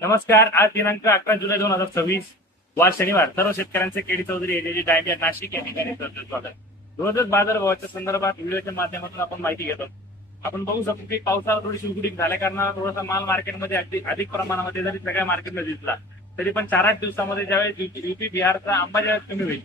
नमस्कार. आज दिनांक 11 जुलै 2026 वार शनिवार. सर्व शेतकऱ्यांचे केडी चौधरी एजेजी डायम या नाशिक या ठिकाणी स्वागत. रोजच बाजारभावाच्या संदर्भात व्हिडिओच्या माध्यमातून आपण माहिती घेतो. आपण बघू शकतो की पावसाळा थोडीशी उघडीक झाल्या कारणानं थोडासा माल मार्केटमध्ये अधिक प्रमाणामध्ये जरी सगळ्या मार्केटमध्ये दिसला तरी पण 4-8 दिवसामध्ये ज्यावेळेस युपी बिहारचा आंबा ज्यावेळेस कमी होईल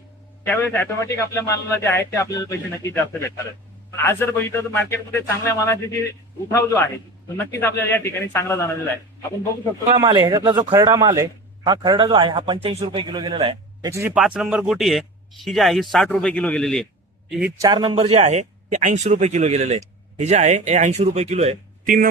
त्यावेळेस ऑटोमॅटिक आपल्या मालाला जे आहेत ते आपल्याला पैसे नक्कीच जास्त भेटणार आहेत. पण आज जर बघितलं तर मार्केटमध्ये चांगल्या मालाचे जे उठाव जो आहे तो नक्कीच आपल्याला या ठिकाणी चांगला जाणवलेला आहे. आपण बघू शकतो हा माल आहे, ह्याच्यातला जो खरडा माल आहे, हा खरडा जो आहे हा 85 रुपये किलो गेलेला आहे. त्याची जी 5 नंबर गोटी आहे ही जी आहे ही 60 रुपये किलो गेलेली आहे. ही 4 नंबर जे आहे ते 80 रुपये किलो गेलेले आहे. हे जे आहे हे 80 रुपये किलो आहे. 3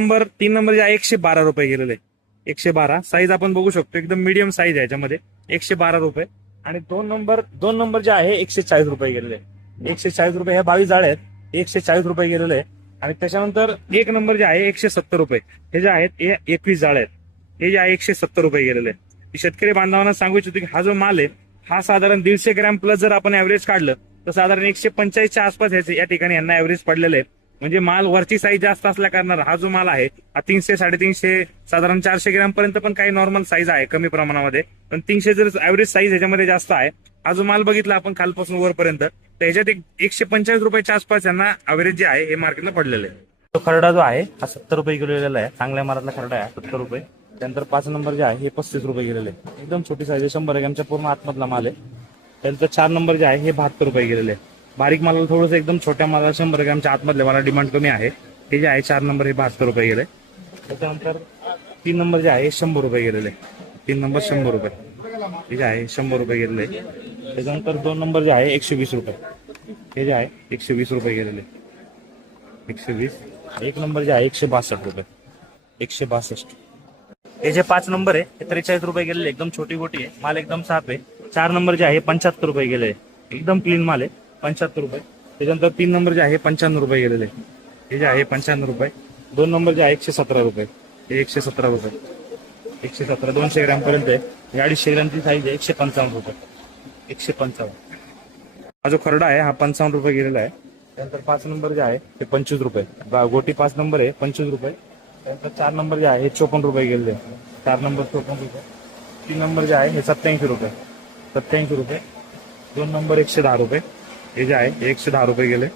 नंबर जे आहे 112 रुपये गेलेले आहे. 112 साईज आपण बघू शकतो, एकदम मीडियम साईज आहे याच्यामध्ये. 112 रुपये. आणि 2 नंबर जे आहे 140 रुपये गेलेले आहे. 140 रुपये ह्या 22 जाळे आहेत, 140 रुपये गेलेले आहे. आणि त्याच्यानंतर 1 नंबर जे आहे 170 रुपये. हे जे आहेत हे 21 जाळे आहेत. हे जे आहे 170 रुपये गेलेले आहे. शेतकरी बांधवांना सांगू इच्छितो की हा जो माल आहे हा साधारण 150 ग्रॅम प्लस जर आपण ऍव्हरेज काढलं तर साधारण 145च्या आसपास या ठिकाणी यांना ऍव्हरेज पडलेले आहे. म्हणजे माल वरची साईज जास्त असल्या कारणानं हा जो माल आहे हा 300-350 साधारण 400 ग्रॅम पर्यंत पण काही नॉर्मल साईज आहे कमी प्रमाणामध्ये. पण 300 जर ऍव्हरेज साईज ह्याच्यामध्ये जास्त आहे. हा जो माल बघितला आपण खालपासून वरपर्यंत तर ह्याच्यात 145 रुपयाच्या आसपास यांना ऍव्हरेज जे आहे हे मार्केटला पडलेलं आहे. तो खरडा जो आहे हा 70 रुपये किलो गेलेला आहे. चांगल्या मालातला खरडा आहे 70 रुपये. त्यानंतर 5 नंबर जे आहे हे 35 रुपये गेलेले आहे. एकदम छोटी साईज आहे, 100 ग्रॅमच्या पूर्ण आतमधला माल आहे. त्यानंतर 4 नंबर जे आहे हे 72 रुपये गेलेले आहे. बारीक मालाला थोडंसं एकदम छोट्या मालाला 100 ग्रॅमच्या आतमधल्या मला डिमांड कमी आहे. हे जे आहे 4 नंबर हे 72 रुपये गेले. त्याच्यानंतर 3 नंबर जे आहे 100 रुपये गेलेले. 3 नंबर 100 रुपये. हे जे आहे 100 रुपये गेलेले. त्याच्यानंतर 2 नंबर जे आहे 120 रुपये. हे जे आहे 120 रुपये गेलेले. 120. 1 नंबर जे आहे 162 रुपये. 162. हे जे 5 नंबर आहे हे 43 रुपये गेलेले. एकदम छोटी गोटी आहे, माल एकदम साफ आहे. 4 नंबर जे आहे 75 रुपये गेले. एकदम क्लीन माल आहे, 75 रुपये. त्याच्यानंतर 3 नंबर जे आहे 95 रुपये गेलेले. हे जे आहे 95 रुपये. 2 नंबर जे आहे 117 रुपये. हे 117 रुपये. 117 200 ग्रॅम पर्यंत आहे. 250 ग्रॅमची साईज आहे 155 रुपये. 155. हा जो खरडा आहे हा 55 रुपये गेलेला आहे. त्यानंतर 5 नंबर जे आहे ते 25 रुपये. गोटी 5 नंबर आहे 25 रुपये. त्यानंतर 4 नंबर जे आहे हे 54 रुपये गेलेले. 4 नंबर 54 रुपये. 3 नंबर जे आहे हे 87 रुपये. 87 रुपये. 2 नंबर 110 रुपये. हे जे आहे 110 रुपये गेले.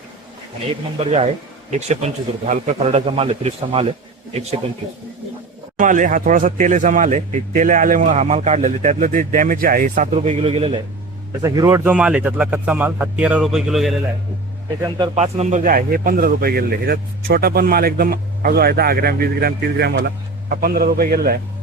आणि 1 नंबर जे आहे 125 रुपये. हलका खरडाचा माल आहे, थ्रिफ्टचा माल आहे. 125 माल आहे. हा थोडासा तेलेचा माल आहे. हे तेल आल्यामुळे हा माल काढलेला. त्यातलं ते डॅमेज जे आहे 7 रुपये किलो गेलेला आहे. त्याचा हिरवट जो माल आहे त्यातला कच्चा माल हा 13 रुपये किलो गेलेला आहे. त्याच्यानंतर 5 नंबर जे आहे हे 15 रुपये गेलेले. ह्याच्यात छोटा पण माल एकदम हा जो आहे 10 ग्रॅम 20 ग्रॅम 30 ग्रॅम वाला हा 15 रुपये गेलेला आहे.